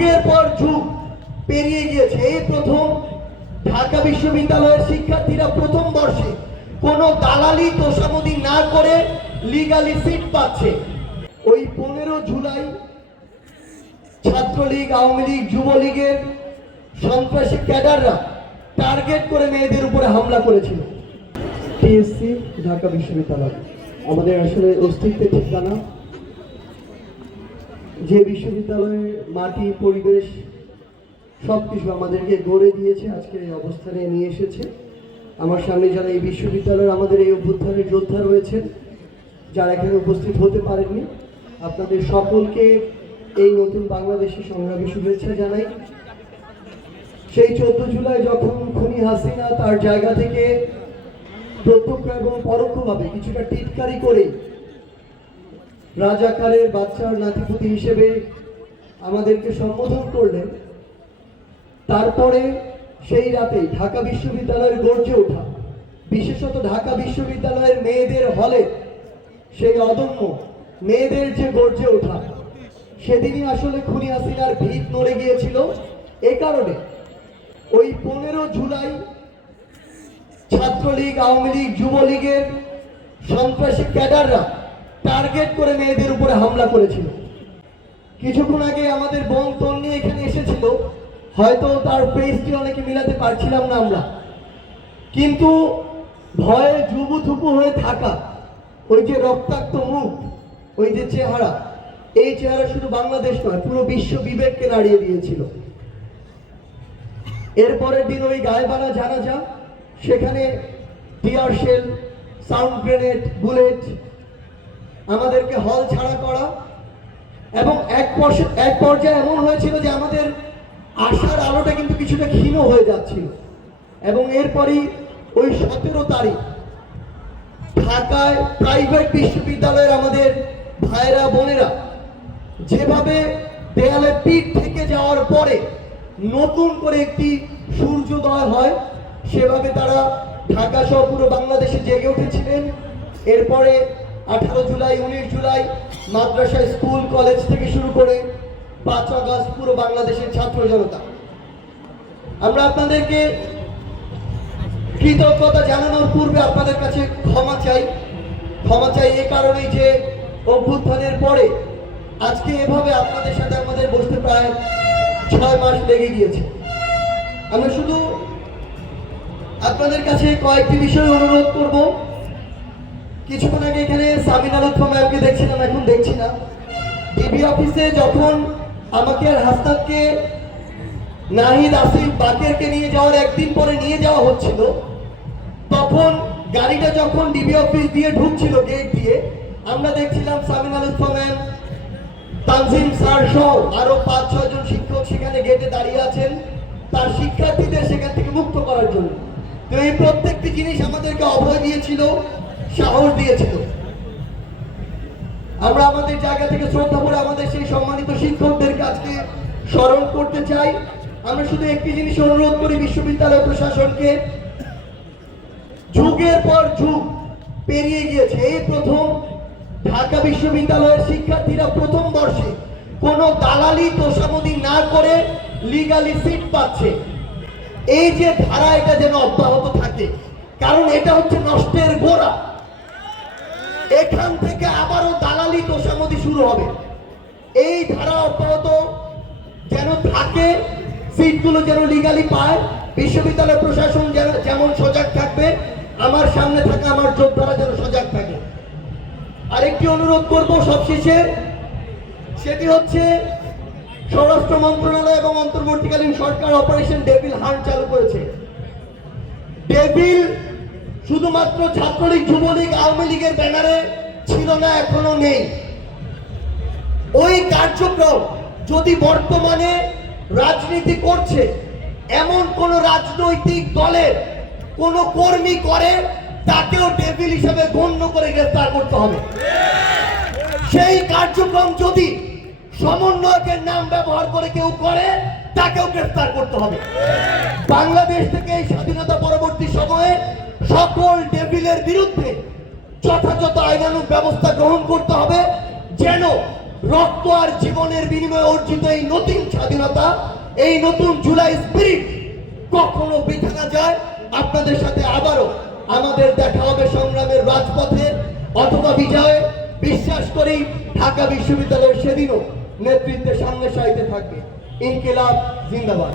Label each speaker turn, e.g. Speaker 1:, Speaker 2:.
Speaker 1: যুগের পর যুগ পেরিয়ে গিয়েছে। এই প্রথম ঢাকা বিশ্ববিদ্যালয়ের শিক্ষার্থীরা প্রথম বর্ষে কোনো দালালি তোষামদি না করে লিগালি সিট পাচ্ছে। ওই পনেরো জুলাই ছাত্রলীগ, আওয়ামী লীগ, যুবলীগের সন্ত্রাসী ক্যাডাররা টার্গেট করে মেয়েদের উপরে হামলা করেছিল। টিএসসি, ঢাকা বিশ্ববিদ্যালয়। আমাদের আসলে অস্তিত্বের ঠিকানা যে বিশ্ববিদ্যালয়ের মাটি, পরিবেশ সব কিছু আমাদেরকে গড়ে দিয়েছে, আজকে এই অবস্থানে নিয়ে এসেছে। আমার সামনে যারা এই বিশ্ববিদ্যালয়ের আমাদের এই অভ্যুত্থানের যোদ্ধা রয়েছেন, যারা এখানে উপস্থিত হতে পারেননি, আপনাদের সকলকে এই নতুন বাংলাদেশি সংগ্রামী শুভেচ্ছা জানাই। সেই চোদ্দ জুলাই যখন খুনি হাসিনা তার জায়গা থেকে প্রত্যক্ষ এবং পরোক্ষভাবে কিছুটা টিটকারি করে রাজাকারের বাচ্চার নাতিপুতি হিসেবে আমাদেরকে সম্বোধন করলেন। তারপরে সেই রাতেই ঢাকা বিশ্ববিদ্যালয়ের গর্জে ওঠা, বিশেষত ঢাকা বিশ্ববিদ্যালয়ের মেয়েদের হলে সেই অদম্য মেয়েদের যে গর্জে ওঠা, সেদিনই আসলে খুনি হাসিনার ভিত নড়ে গিয়েছিল। এ কারণে ওই পনেরো জুলাই ছাত্রলীগ, আওয়ামী লীগ, যুবলীগের সন্ত্রাসী ক্যাডাররা টার্গেট করে মেয়েদের উপরে হামলা করেছিল। কিছুক্ষণ আগে আমাদের বোন তন্নি এখানে এসেছিল। হয়তো তার ফেসটি অনেকে মিলাতে পারছিলাম না আমরা। কিন্তু ভয়ে জুবু থুপু হয়ে থাকা ওই যে রক্তাক্ত মুখ, ওই যে চেহারা, এই চেহারা শুধু বাংলাদেশ নয়, পুরো বিশ্ব বিবেককে নাড়িয়ে দিয়েছিল। এরপরের দিন ওই গায়েবানা জানাজা, সেখানে tear shell, sound grenade, bullet আমাদেরকে হল ছাড়া করা। এবং এক এক পর্যায়ে এমন হয়েছিল যে আমাদের আশার আলোটা কিন্তু কিছুটা ক্ষীণ হয়ে যাচ্ছিল। এবং এরপরই ওই সতেরো তারিখ ঢাকায় প্রাইভেট বিশ্ববিদ্যালয়ের আমাদের ভাইরা বোনেরা যেভাবে দেয়ালে পিঠ থেকে যাওয়ার পরে নতুন করে একটি সূর্যোদয় হয়, সেভাবে তারা ঢাকা সহ পুরো বাংলাদেশে জেগে উঠেছিলেন। এরপরে আঠারো জুলাই, উনিশ জুলাই মাদ্রাসা, স্কুল, কলেজ থেকে শুরু করে পাঁচ আগস্ট পুরো বাংলাদেশের ছাত্র জনতা। আমরা আপনাদেরকে কৃতজ্ঞতা জানানোর পূর্বে আপনাদের কাছে ক্ষমা চাই। ক্ষমা চাই এ কারণেই যে অভ্যুত্থানের পরে আজকে এভাবে আপনাদের সাথে আমাদের বসতে প্রায় ছয় মাস লেগে গিয়েছে। আমরা শুধু আপনাদের কাছে কয়েকটি বিষয় অনুরোধ করব। কিছুক্ষণ আগে এখানে সামিনা লুৎফা ম্যামকে দেখছিলাম, এখন দেখছি না। ডিবি অফিসে যখন আমাকে আর হাসনাতকে, নাহিদ, আসিফ, বাকেরকে নিয়ে যাওয়ার একদিন পরে নিয়ে যাওয়া হচ্ছিল, তখন গাড়িটা যখন ডিবি অফিস দিয়ে ঢুকছিল গেট দিয়ে, আমরা দেখছিলাম সামিন আল ম্যাম তানজিম স্যার সহ আরও পাঁচ ছয় জন শিক্ষক সেখানে গেটে দাঁড়িয়ে আছেন, তার শিক্ষার্থীদের সেখান থেকে মুক্ত করার জন্য। তো এই প্রত্যেকটি জিনিস আমাদেরকে অভয় দিয়েছিল। সাহস দিয়েছিল। আমরা আমাদের জায়গা থেকে শ্রদ্ধা করে আমাদের সেই সম্মানিত শিক্ষকদেরকে আজকে স্মরণ করতে চাই। আমরা শুধু একটি জিনিস অনুরোধ করি বিশ্ববিদ্যালয় প্রশাসনকে, যুগের পর যুগ পেরিয়ে গিয়েছে। এই প্রথম ঢাকা বিশ্ববিদ্যালয়ের শিক্ষার্থীরা প্রথম বর্ষে কোনো দালালি তোষামদি না করে লিগালি সিট পাচ্ছে। এই যে ধারা, এটা যেন অব্যাহত থাকে। কারণ এটা হচ্ছে নষ্টের গোড়া। এখান থেকে আবারও দালালি তোষামদি শুরু হবে। এই ধারা অব্যাহত যেন থাকে, সিটগুলো যেন লিগালি পায়, বিশ্ববিদ্যালয় প্রশাসন যেন যেমন সজাগ থাকবে, আমার সামনে থাকা আমার যোদ্ধারা যেন সজাগ থাকে। আরেকটি অনুরোধ করব সবশেষে, সেটি হচ্ছে স্বরাষ্ট্র মন্ত্রণালয় এবং অন্তর্বর্তীকালীন সরকার অপারেশন ডেভিল হান্ট চালু করেছে। ডেভিল শুধুমাত্র ছাত্রলীগ, যুবলীগ, আওয়ামী লীগের ব্যানারে ছিল না, এখনও নেই। ওই কার্যক্রম যদি বর্তমানে রাজনীতি করছে, এমন কোন রাজনৈতিক দলের কোন কর্মী করে, তাকেও টেবিল হিসেবে গণ্য করে গ্রেফতার করতে হবে। সেই কার্যক্রম যদি সমন্বয়কের নাম ব্যবহার করে কেউ করে, তাকেও গ্রেফতার করতে হবে। বাংলাদেশ থেকে এই স্বাধীনতা পরবর্তী সময়ে সকল টেবিলের বিরুদ্ধে যথাযথ আইনানুগ ব্যবস্থা গ্রহণ করতে হবে, যেন রক্ত আর জীবনের বিনিময়ে অর্জিত এই নতুন স্বাধীনতা, এই নতুন জুলাই স্পিরিট কখনো বৃথা না যায়। আপনাদের সাথে আবারও আমাদের দেখা হবে সংগ্রামের রাজপথে, অথবা বিজয়ে। বিশ্বাস করি, ঢাকা বিশ্ববিদ্যালয়ের সেদিনও নেতৃত্বের সঙ্গে সাহিত্যে থাকবে। ইনকিলাব জিন্দাবাদ।